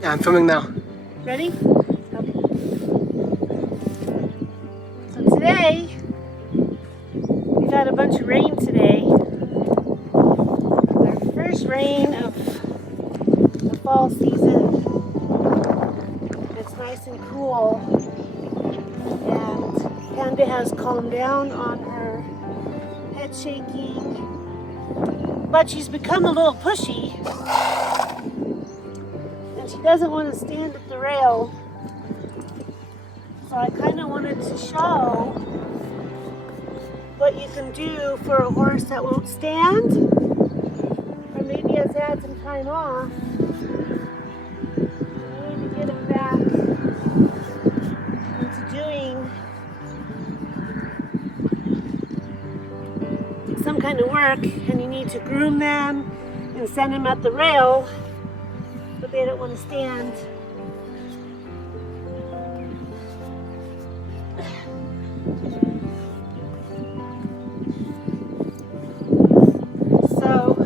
Yeah, I'm filming now. Ready? Okay. So today, we've had a bunch of rain today. Our first rain of the fall season. It's nice and cool. And Panda has calmed down on her head shaking. But she's become a little pushy. And she doesn't want to stand at the rail. So I kind of wanted to show what you can do for a horse that won't stand, or maybe has had some time off. You need to get him back into doing some kind of work, and you need to groom them and send them at the rail, but they don't want to stand. So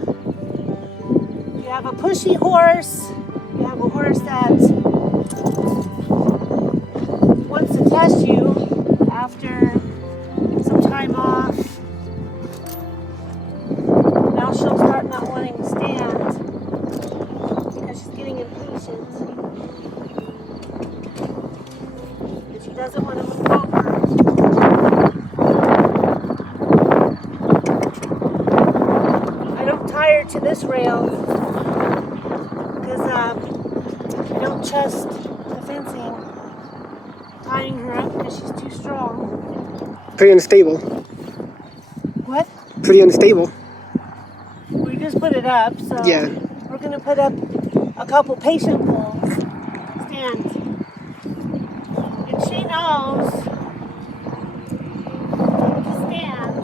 you have a pushy horse, you have a horse that wants to test you after some time off. Now she'll start not wanting to stand because she's getting impatient. And she doesn't want to move over. I don't tie her to this rail because I don't trust the fencing tying her up because she's too strong. Pretty unstable. What? Pretty unstable. We just put it up, so Yeah. we're going to put up a couple patient poles. Stand. And she knows to stand.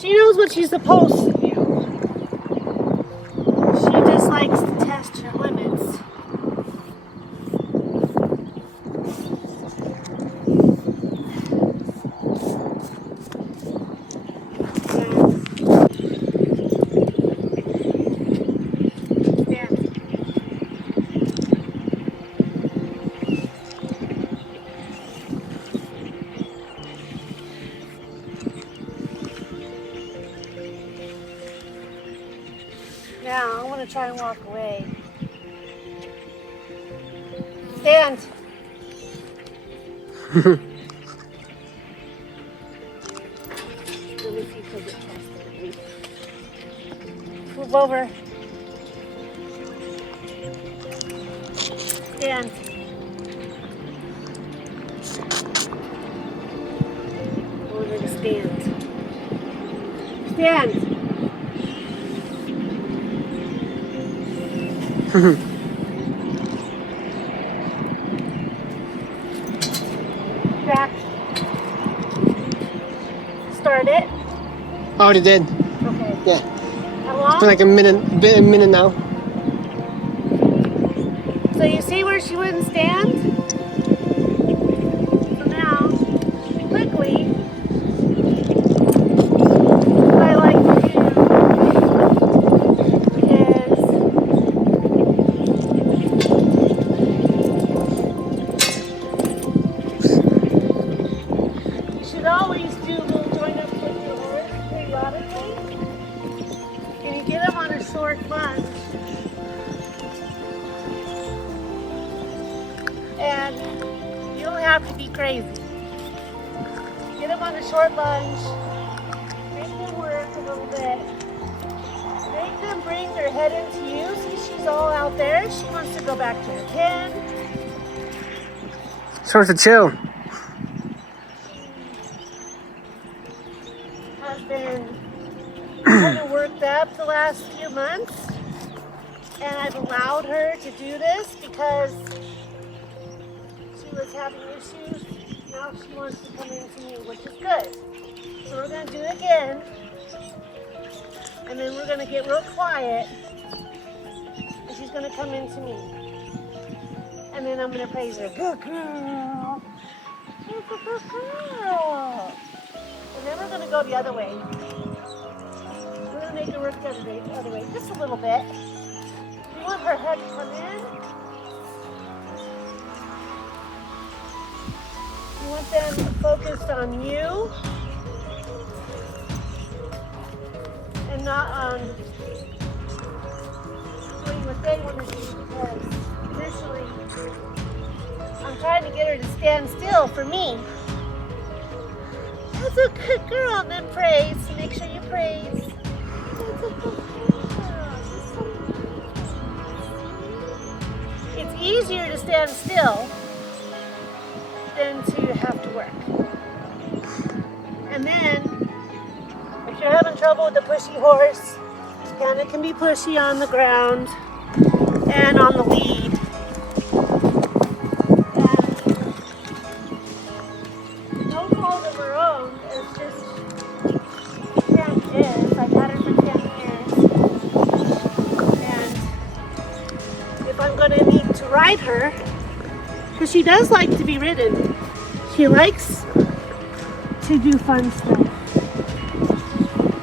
She knows what she's supposed to do. She just likes to test her limits. Now, I want to try and walk away. Stand. Let me see if I get past it. Move over. Stand. Over to stand. Stand. Back. Start it. I already did. Okay. Yeah. How long? It's been like a minute now. So you see where she wouldn't stand? So now, quickly, what I like to do is you should always do little join-ups with your horse periodically. And you get them on a short lunge. And you don't have to be crazy. Get them on a short lunge. Make them work a little bit. Make them bring their head into you. See, she's all out there. She wants to go back to her pen. She wants to chill. Has been kind of worked up the last few months. And I've allowed her to do this because she was having issues. Now she wants to come into me, which is good. So we're going to do it again. And then we're going to get real quiet. And she's going to come into me. And then I'm going to praise her. Good girl. You're a good girl. And then we're going to go the other way. We're going to make her work the other way just a little bit. You want her head to come in. You want them focused on you and not on doing what they want to do, because initially I'm trying to get her to stand still for me. That's a good girl. And then praise. Make sure you praise. That's a good girl. It's easier to stand still than to have to work. And then, if you're having trouble with the pushy horse, Panda can be pushy on the ground and on the lead. And no fault of her own, it's just Panda is. I've had her for 10 years. And if I'm going to need to ride her, because she does like to be ridden. She likes to do fun stuff.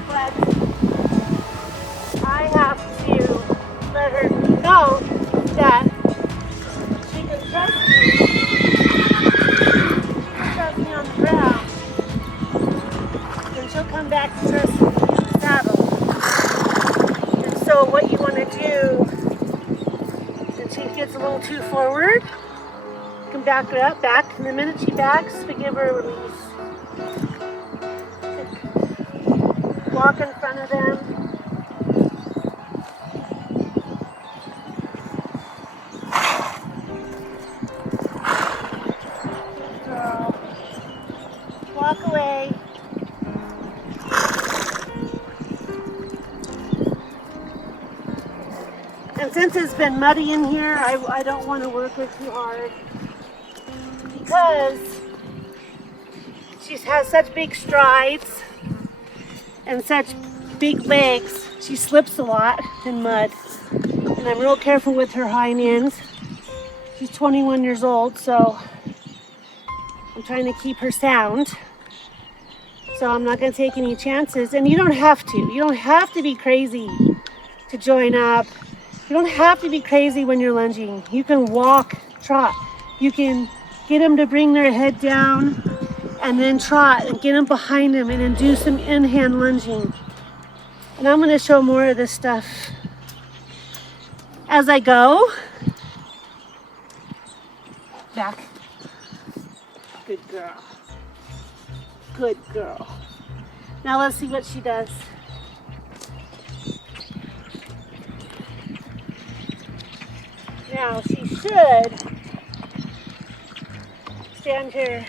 But I have to let her know that she can trust me. Trust me on the ground. Then she'll come back to trust me in the saddle. And so what you want to do, and she gets a little too forward, you can back her up, back, and the minute she backs, we give her a release. Walk in front of them. Good girl. Walk away. And since it's been muddy in here, I don't want to work her too hard, because she has such big strides and such big legs. She slips a lot in mud, and I'm real careful with her hind ends. She's 21 years old, so I'm trying to keep her sound. So I'm not going to take any chances, and you don't have to. You don't have to be crazy to join up. You don't have to be crazy when you're lunging. You can walk, trot. You can get them to bring their head down and then trot and get them behind them and then do some in-hand lunging. And I'm going to show more of this stuff as I go. Back. Good girl. Good girl. Now let's see what she does. Now she should stand here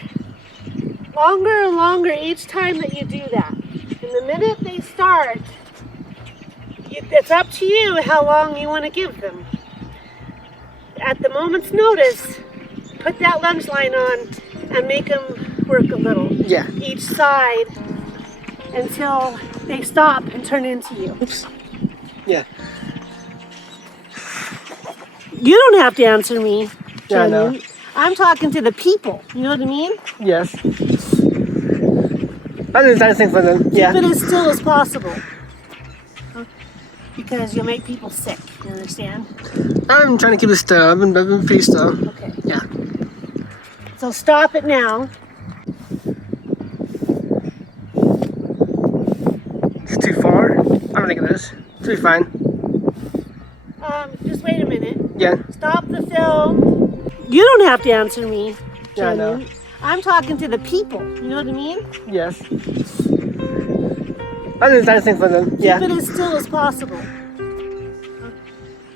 longer and longer each time that you do that. And the minute they start, it's up to you how long you want to give them. At the moment's notice, put that lunge line on and make them work a little. Yeah. Each side until they stop and turn into you. Oops. Yeah. You don't have to answer me. Yeah, I know. Jenny. I'm talking to the people. You know what I mean? Yes. I'm just dancing for them. Yeah. Keep it as still as possible. Because you'll make people sick. You understand? I'm trying to keep it still. I've been pretty still. Okay. Yeah. So stop it now. It's too far. I don't think it is. It'll be fine. Just wait a minute. Yeah. Stop the film. You don't have to answer me. Yeah, I know. Jenny. I'm talking to the people. You know what I mean? Yes. I'm just dancing for them. Yeah. Keep it as still as possible.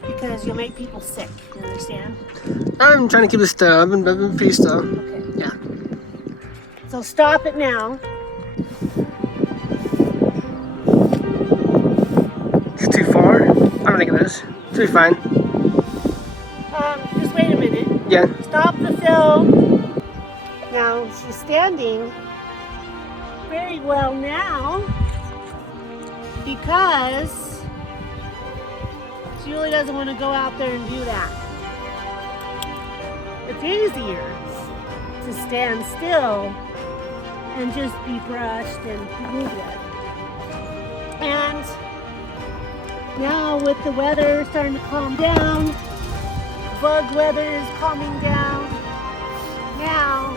Because you'll make people sick. You understand? I'm trying to keep it still. I've been pretty still. Okay. Yeah. So stop it now. It's too far. I don't think it is. It'll be fine. Just wait a minute. Yeah. Stop the film. Now she's standing very well now because she really doesn't want to go out there and do that. It's easier to stand still and just be brushed and moved. And Now with the weather starting to calm down, bug weather is calming down. Now,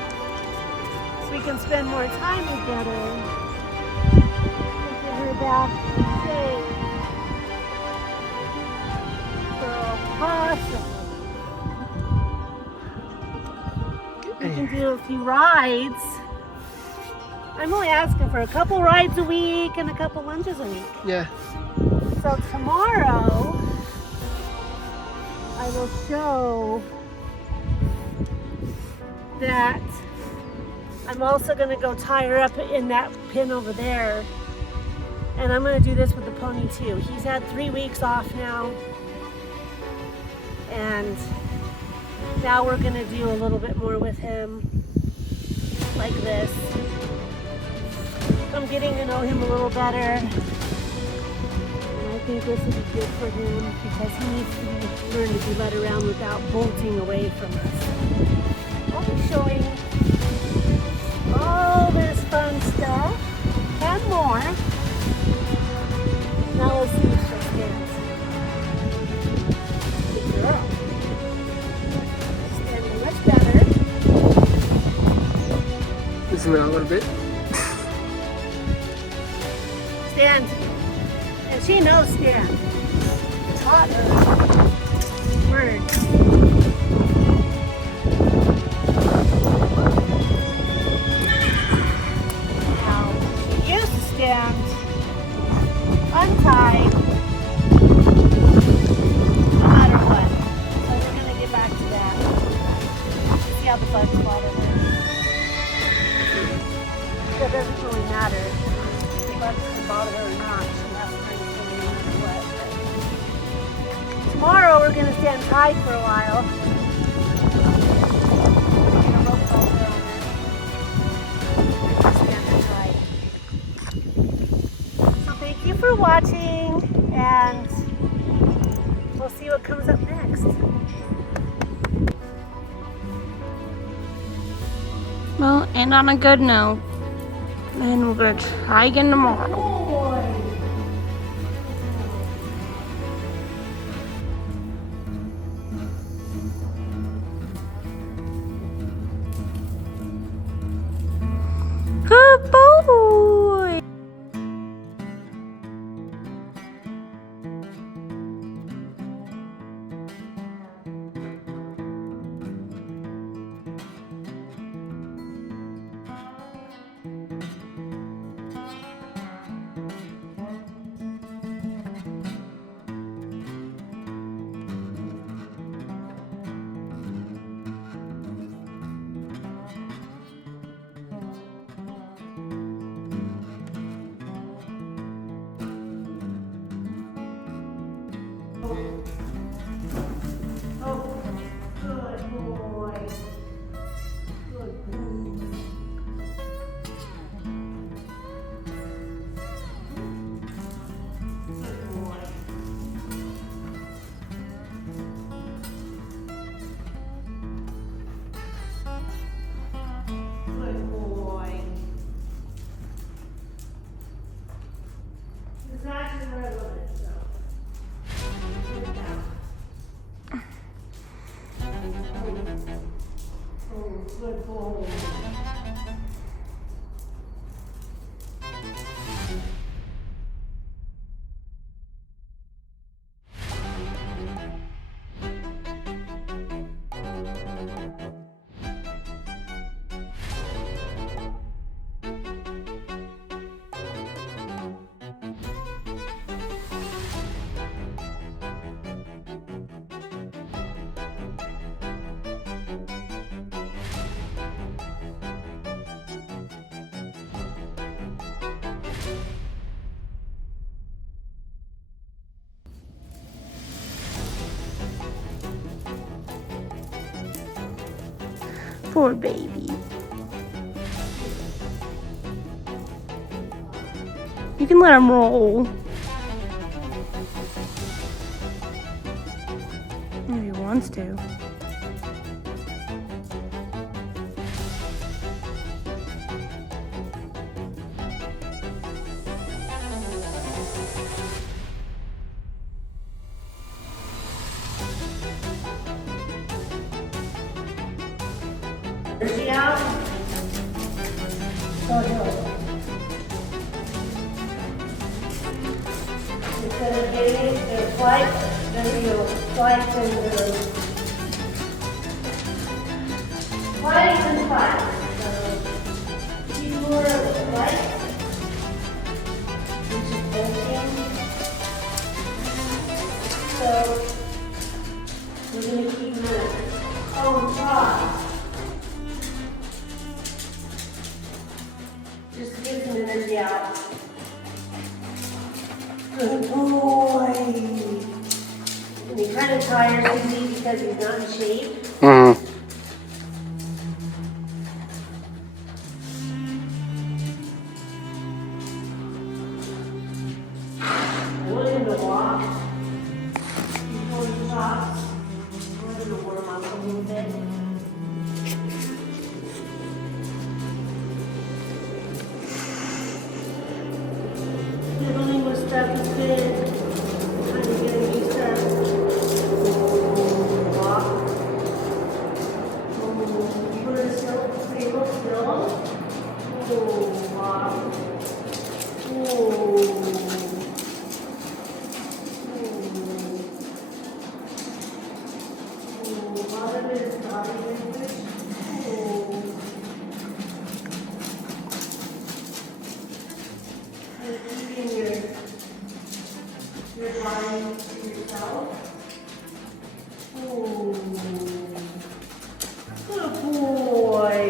so we can spend more time together. Get her back safe for possible. We can do a few rides. I'm only asking for a couple rides a week and a couple lunches a week. Yeah. So tomorrow, I will show that I'm also going to go tie her up in that pin over there. And I'm going to do this with the pony too. He's had 3 weeks off now. And now we're going to do a little bit more with him, like this. I'm getting to know him a little better. And I think this will be good for him because he needs to learn to be led around without bolting away from us. I'll be showing all this fun stuff and more. Now let's see if she stands. Good girl. Standing much better. Zoom it out a little bit. Stand. And she knows stand. Taught her words. Now, she used to stand untied no matter what. So we're going to get back to that. See how the bugs bother her. That doesn't really matter. The bugs can bother her or not. She has to bring it no matter what. Tomorrow we're going to stand tied for a while. Get a rope halter on her. Stand her tied. So thank you for watching, and we'll see what comes up next. Well, and on a good note, and we're gonna try again tomorrow. Good boy. Oh, good boy. Good boy. Good boy. Good boy. Exactly where I wanted, so. Put it down. Oh, good boy. Poor baby. You can let him roll. If he wants to. Energy out. Go ahead. Instead of getting their flight, then you'll flight and flight and flight. So keep more of the flight. Which is working. So we're going to keep them on top. Just to get some energy out. Good boy. And he kind of tires easy because he's not in shape. Mm-hmm. I want him to walk before he stops. I want him to warm up a little bit. Fiddling with stuff is good. Kind of getting used to walk. You want to still look still? Walk. Your body to yourself. Good boy.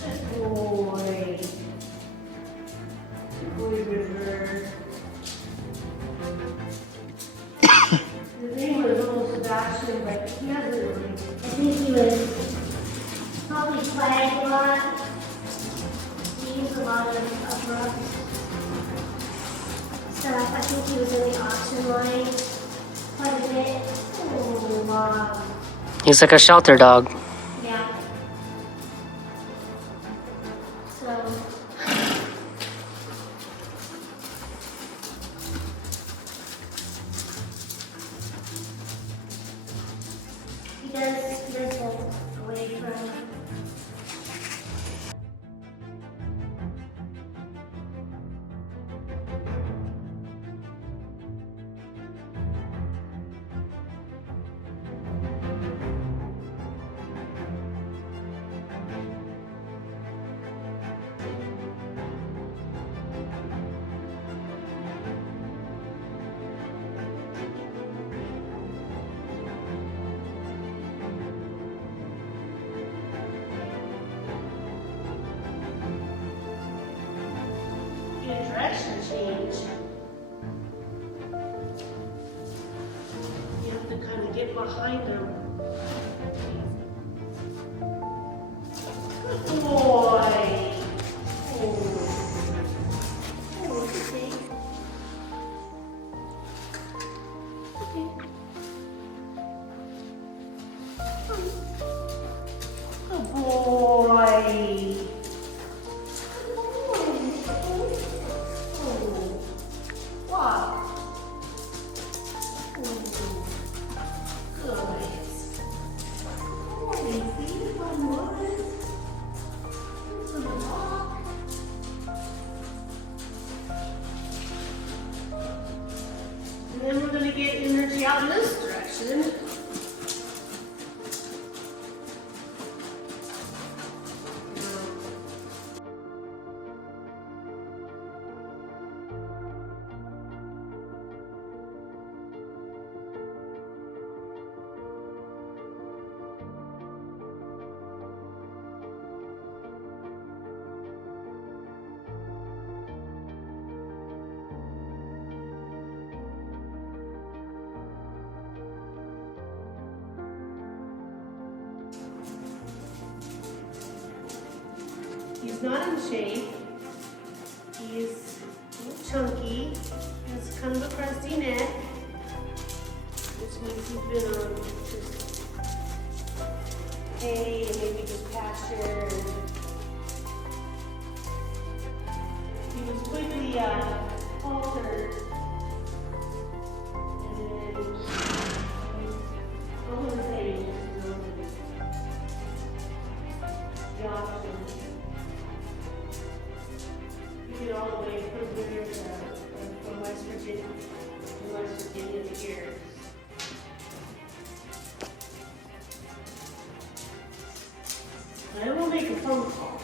Good boy. Good boy, River. His name was little Sebastian, but he hasn't really. I think he was probably flagged a lot. He used a lot of abrupt stuff. I think he was in the auction line quite a bit. Oh, wow. He's like a shelter dog. Yeah. So. He does walk away from. Direction change. You have to kind of get behind them. Good boy. Okay. Good boy. And then we're going to get energy out in this direction. He's not in shape. He's a little chunky. He has kind of a crusty neck, which means he's been on just hay and maybe just pasture. He was quickly altered here. I will make a phone call.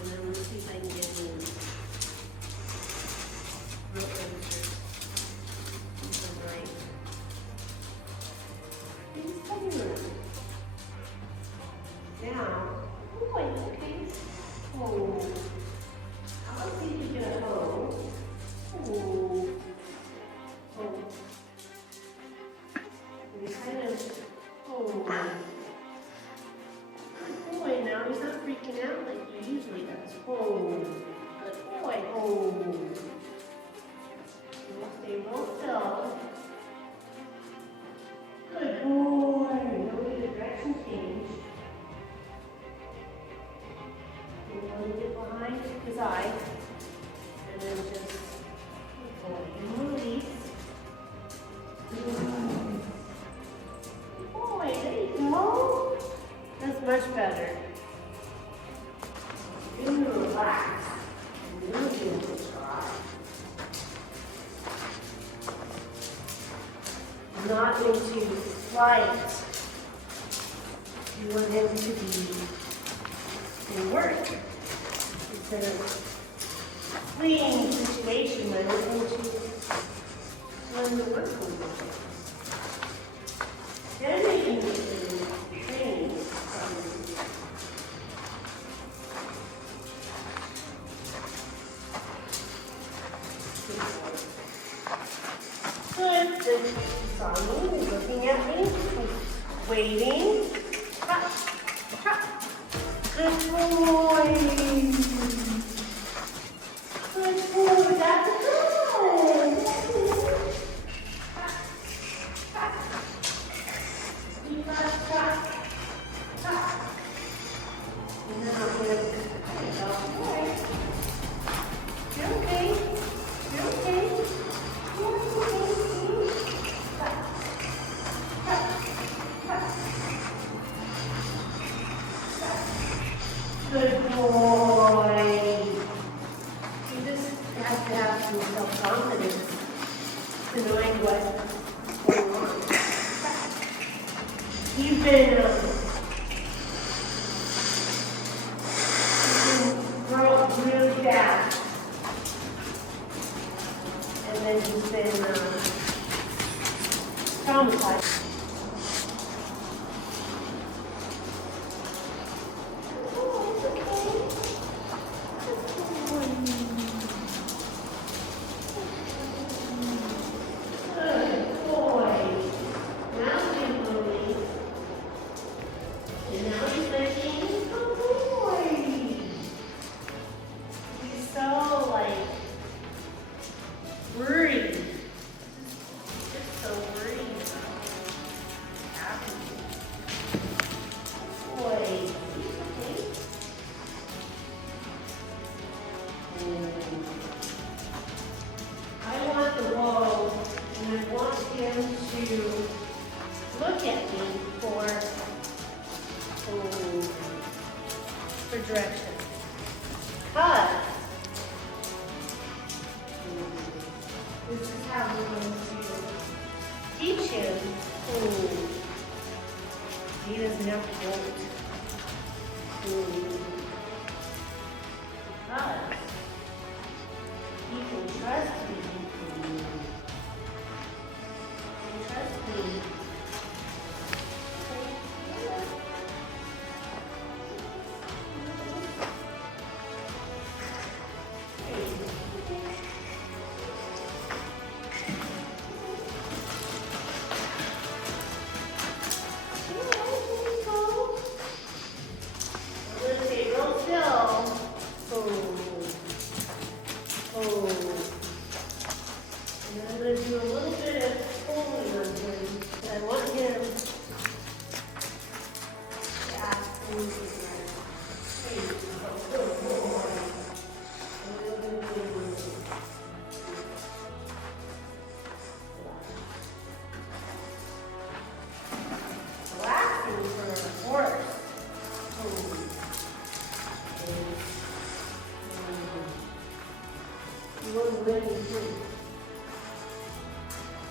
And then we'll see if I can get him real answers. He's right. He's coming around. Now, oh, wait, okay. Oh. I'll see if we get a hoe. Oh. Oh. We kind of, oh. Good boy, now he's not freaking out like he usually does. Oh. Good boy. Oh. Stay real still. Good boy. Now we need a direction change. We're going to get behind his eye. And then just good boy. And release. Good boy, there you go. That's much better. You relax. And you're doing this right. Not into flight. You want him to be in work. Instead of fleeing situation when we're into the work environment. Then they can get to training. Good. He's on me. He's looking at me. He's waiting. Ha. Ha. Good boy. Good boy. That's good. Ha. Ha. Deep breath. Ha. Ha. And then I'm going to you're okay. You're okay. You're okay. Ha. Ha. Ha. Good boy. You just have to have some self-confidence to knowing what's going on. You've been growing really fast. And then you've been traumatized. Direction. Because this is how we're going to teach him. He doesn't have to wait. Because he can trust me. He can trust me.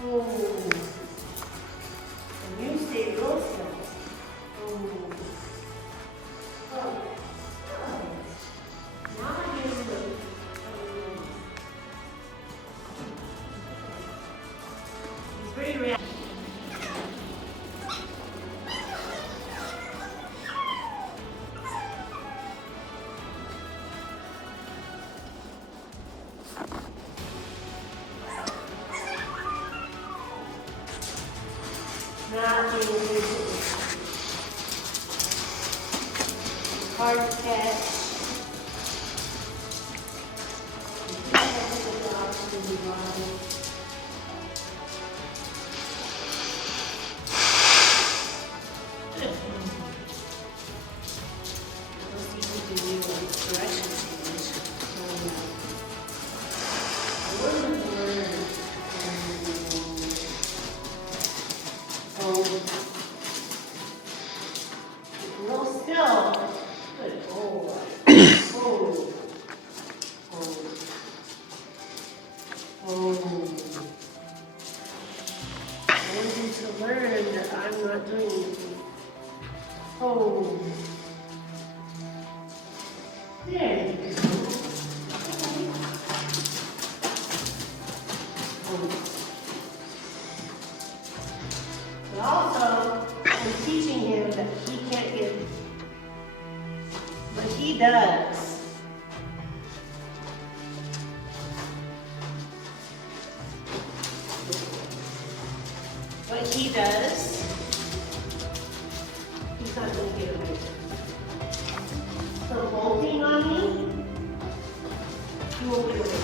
Oh. And you stay real still. Oh. Oh. Oh. Now I get to the He's very reactive. Hard to catch. Oh, there you go. But also, I'm teaching him that he can't get, but he does. What he does, he's not going to get away. So bolting on me, he won't get away.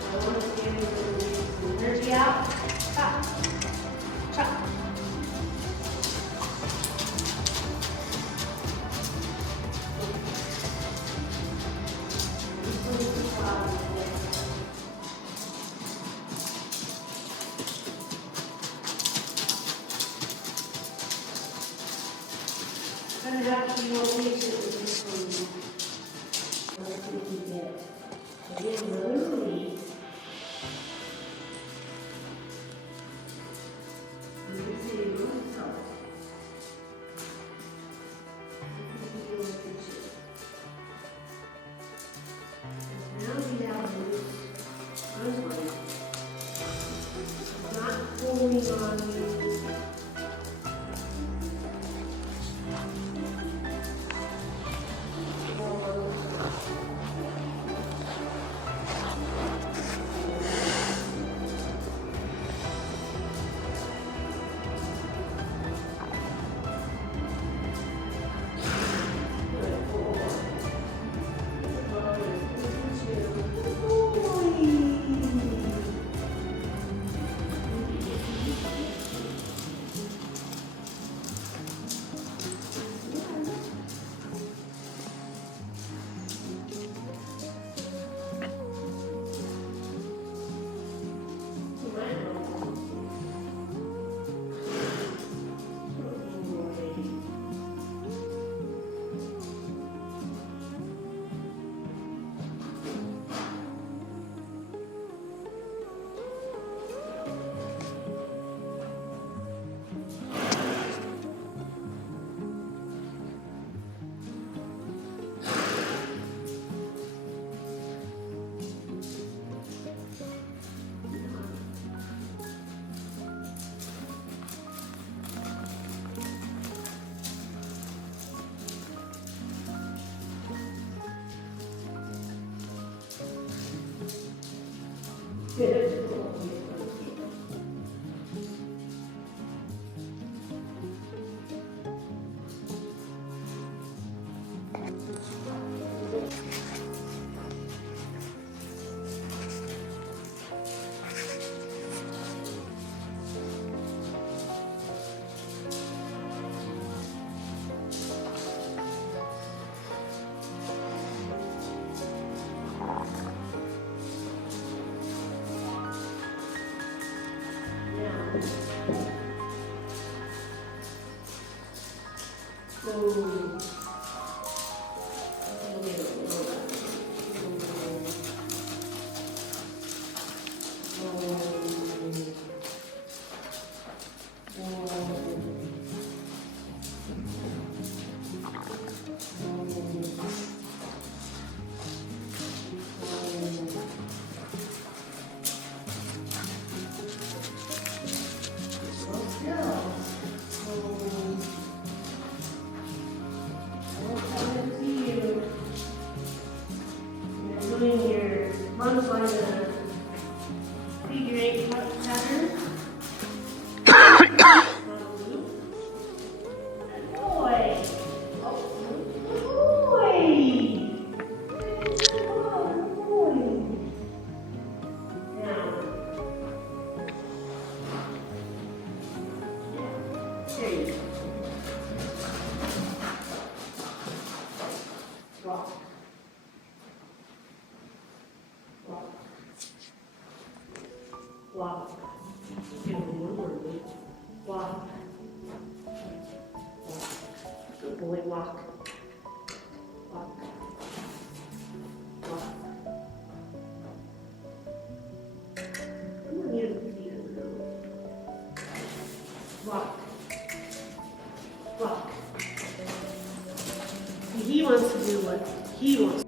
I want to get his energy out. Chop. Chop. I'm gonna have to be more patient with this one. Let's see if we get another release. You can see it really tough. Now we have this unwind. Not pulling on you. Good boy, walk. Walk. Walk. Come on, you feet on the ground. Walk. Walk. He wants to do what he wants.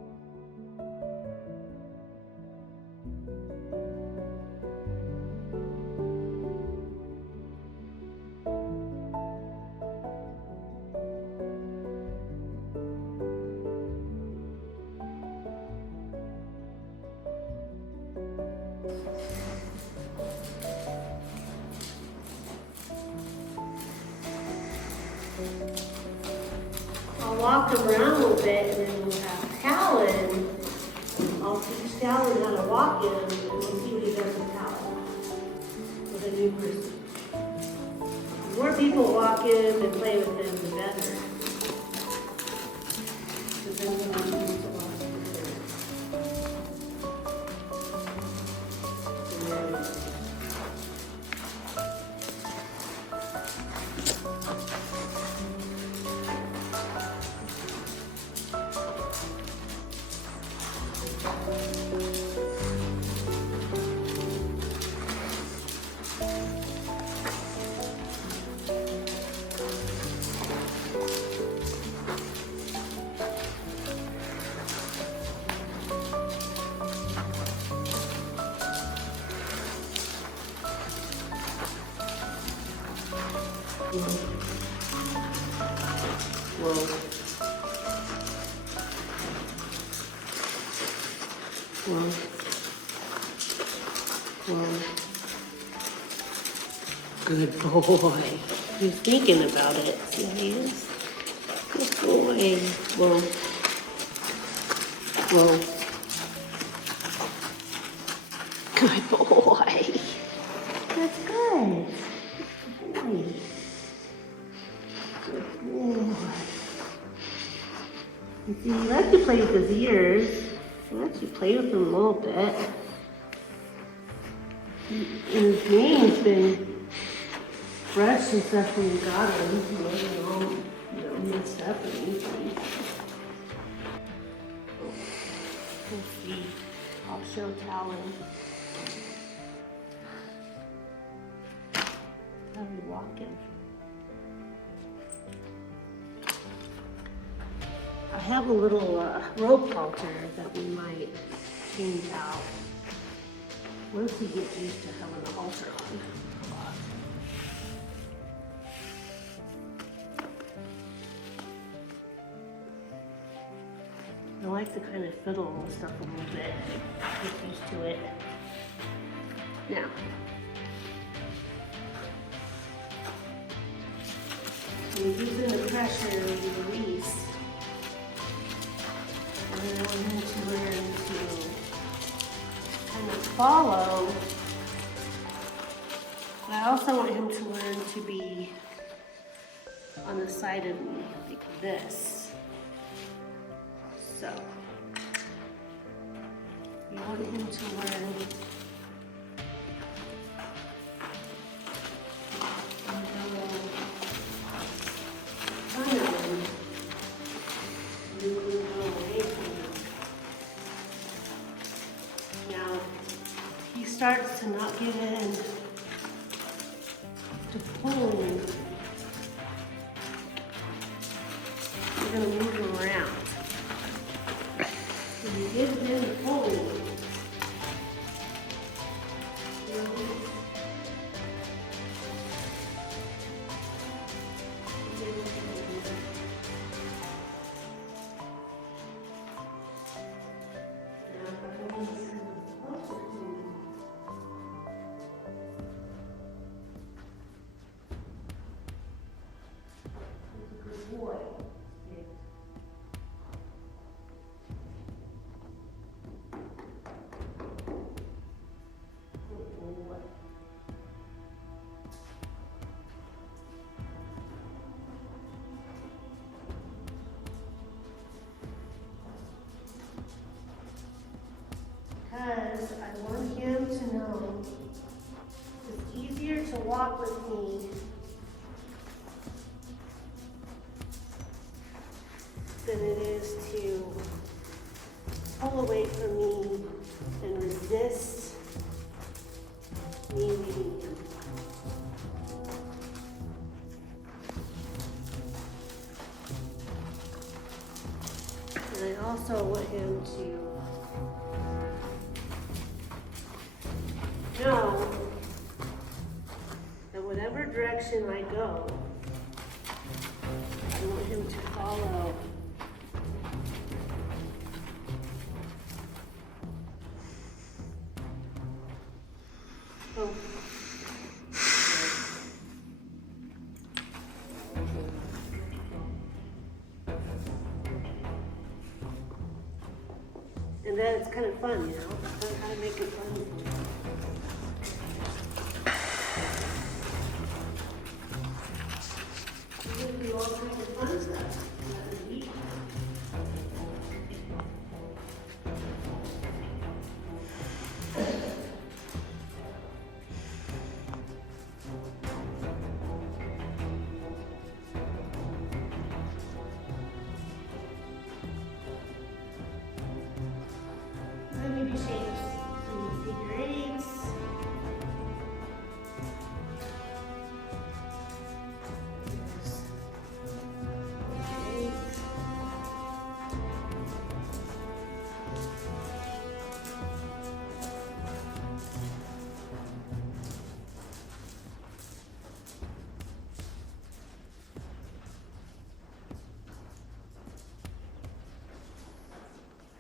I'll walk him around a little bit and then we'll have Talon. I'll teach Talon how to walk him and we'll see what he does with Talon. With a new person. The more people walk him and play with him, the better. Because then we'll use to walk him better. Whoa. Whoa. Whoa. Good boy. He's thinking about it. See how he is? Good boy. Whoa. Whoa. Good boy. That's good. Good boy. Good boy. You see, he likes to play with his ears. I'll let you play with him a little bit. And his name's been fresh and stuff when you got him. He wasn't all, messed up or anything. We'll see. I'll show Talon how we walk him. I have a little rope halter that we might change out once he gets used to having a halter on. I like to kind of fiddle with stuff a little bit, get used to it. Now, when you're using the pressure, you release. And I want him to learn to kind of follow. But I also want him to learn to be on the side of me, like this. So, you want him to learn starts to not give in to pulling, you're going to move him around. When you give in to pulling, because I want him to know it's easier to walk with me than it is to pull away from me and resist me leading him. And I also want him to know that whatever direction I go, I want him to follow. Oh. And then it's kind of fun, you know? Learn how to make it fun. We're gonna do all kinds of fun stuff. Maybe shape some figure eights.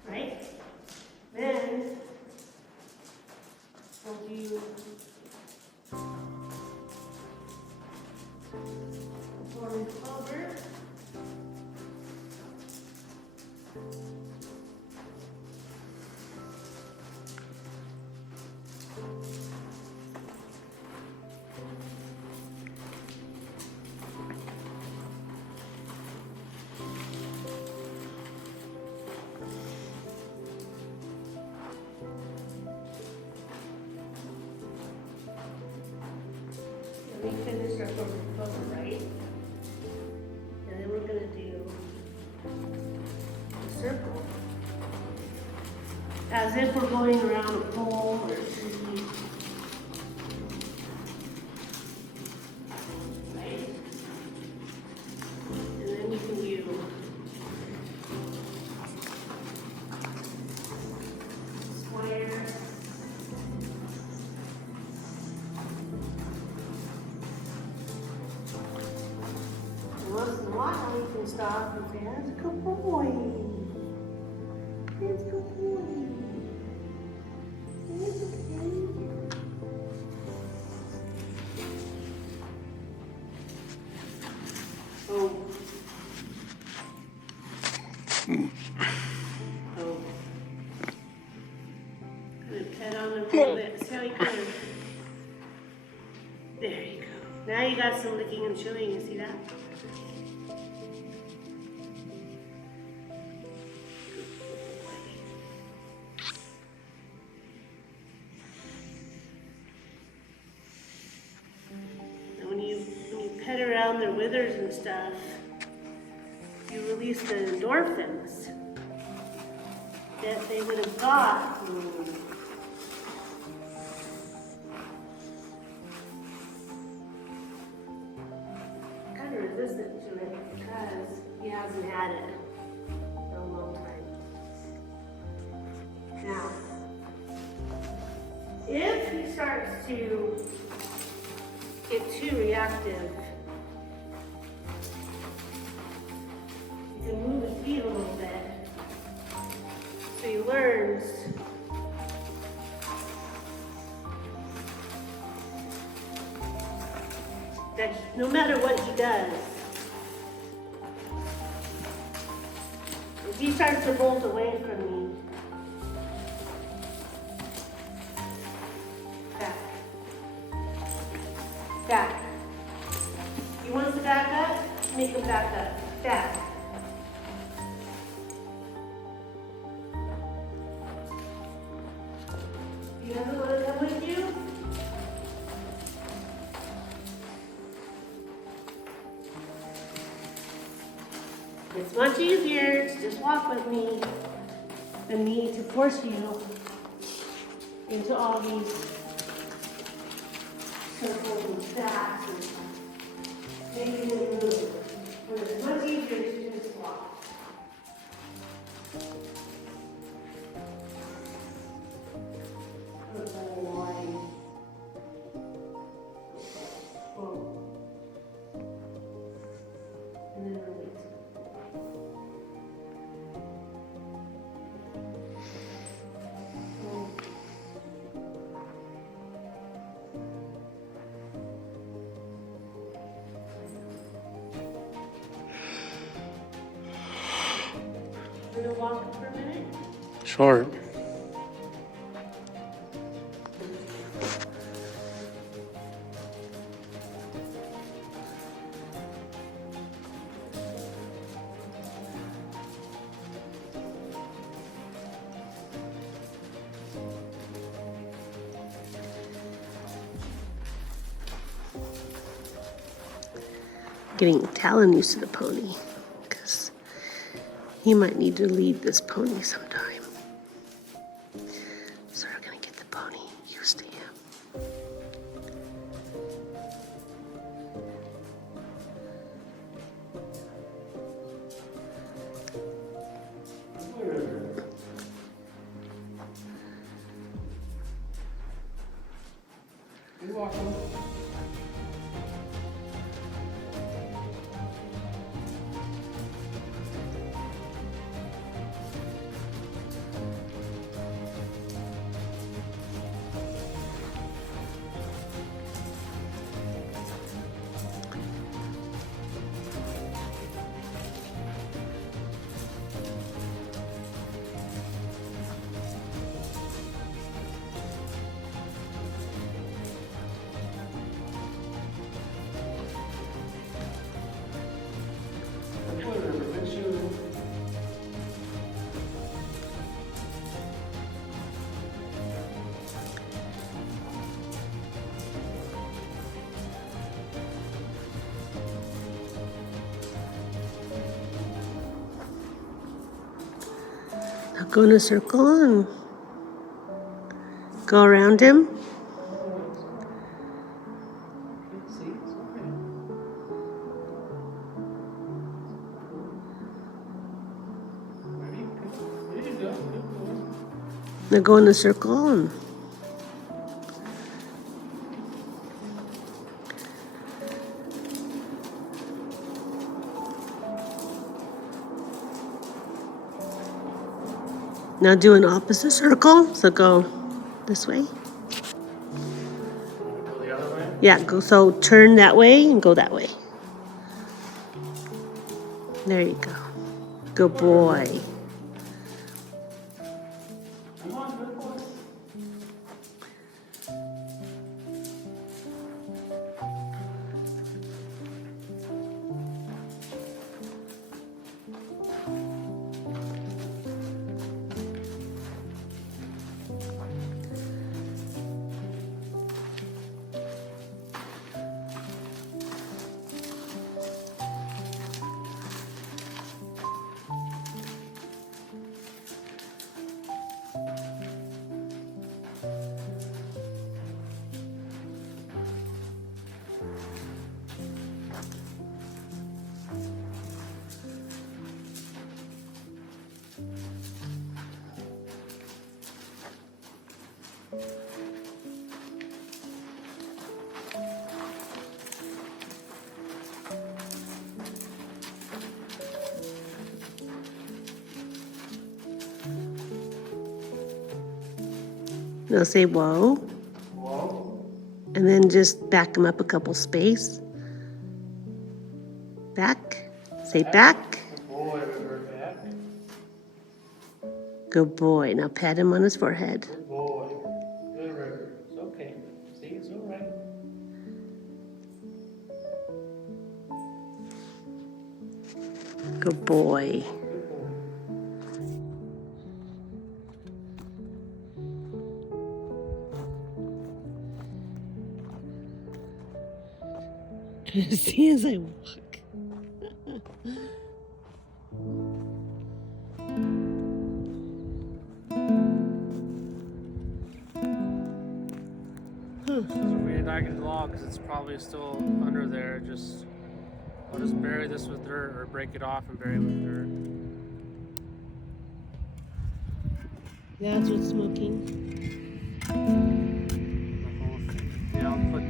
Right? Then we'll do form clover. We finish our form clover, right? And then we're going to do a circle. As if we're going around a pole or a tree. Right? And then you can do square. Once in a while, you can stop and say, that's a good boy. That's a good boy. That's okay. Oh. Oh. Kind of pet on him a little bit. See how he kind of. There you go. Now you got some licking and chewing. You see that? When you pet around their withers and stuff, you release the endorphins that they would have got. Kind of resistant to it because he hasn't had it for a long time. Now, if he starts to get too reactive, you can move his feet a little bit so he learns that no matter what he does, if he starts to bolt away from me, back. He wants to back up, make him back up. Back. He doesn't want to come with you? It's much easier to just walk with me than me to force you into all these circles and stacks and making you move. When it's much easier to just walk. Good boy. Whoa. And then release. We're gonna walk for a minute. Sure. Getting Talon used to the pony, because he might need to lead this pony sometime. So we're gonna get the pony used to him. You're welcome. Now go in a circle and go around him. See, it's okay. Ready? There you go. Good boy. Now go in a circle and now do an opposite circle. So go this way. Go the other way. Yeah, go so turn that way and go that way. There you go. Good boy. Come on, good boy. Now say whoa. Whoa. And then just back him up a couple space. Back. Say back. Good boy, revert back. Good boy. Now pat him on his forehead. Good boy. Good river. It's okay. See, it's all right. Good boy. Good boy. See as I walk. out because it's probably still under there. I'll just bury this with dirt or break it off and bury it with dirt. That's what's smoking. The whole thing. Yeah, I'll just put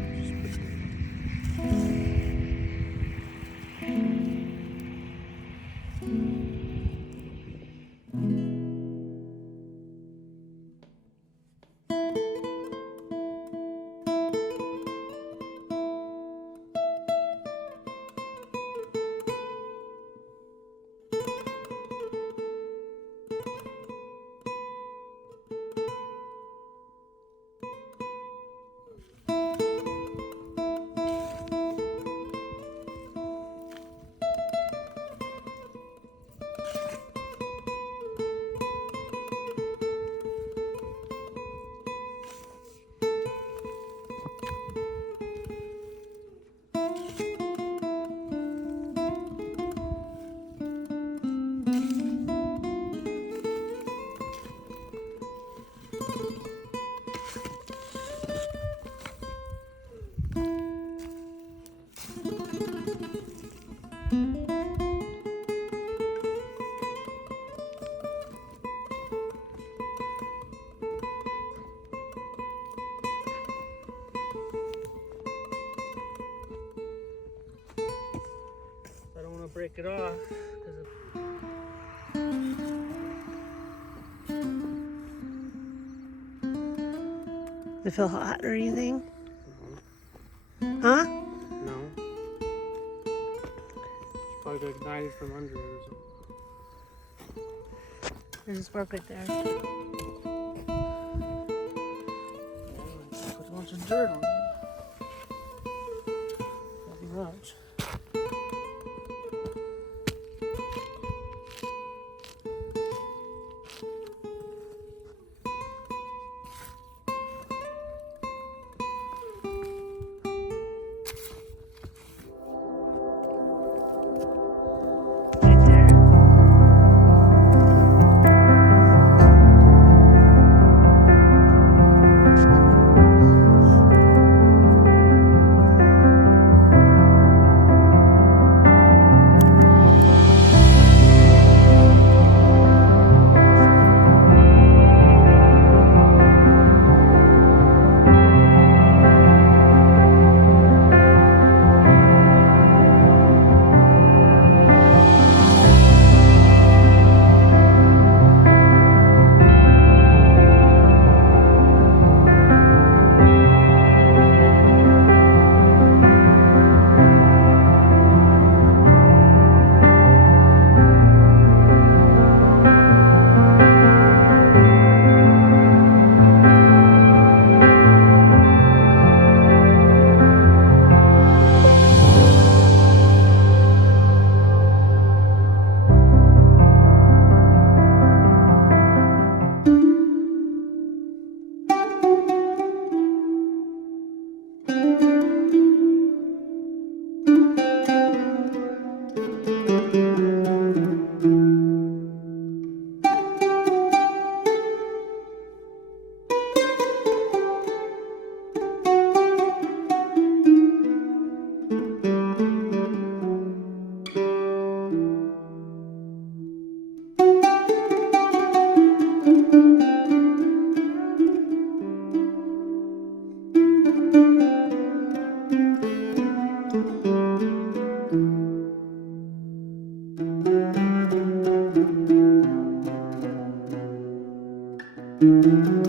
I don't want to break it off because Does it feel hot or anything? Huh? no. It's probably got ignited from under it or something. There's a spark right there. Put a bunch of dirt on it. Nothing much. Right there. Thank you.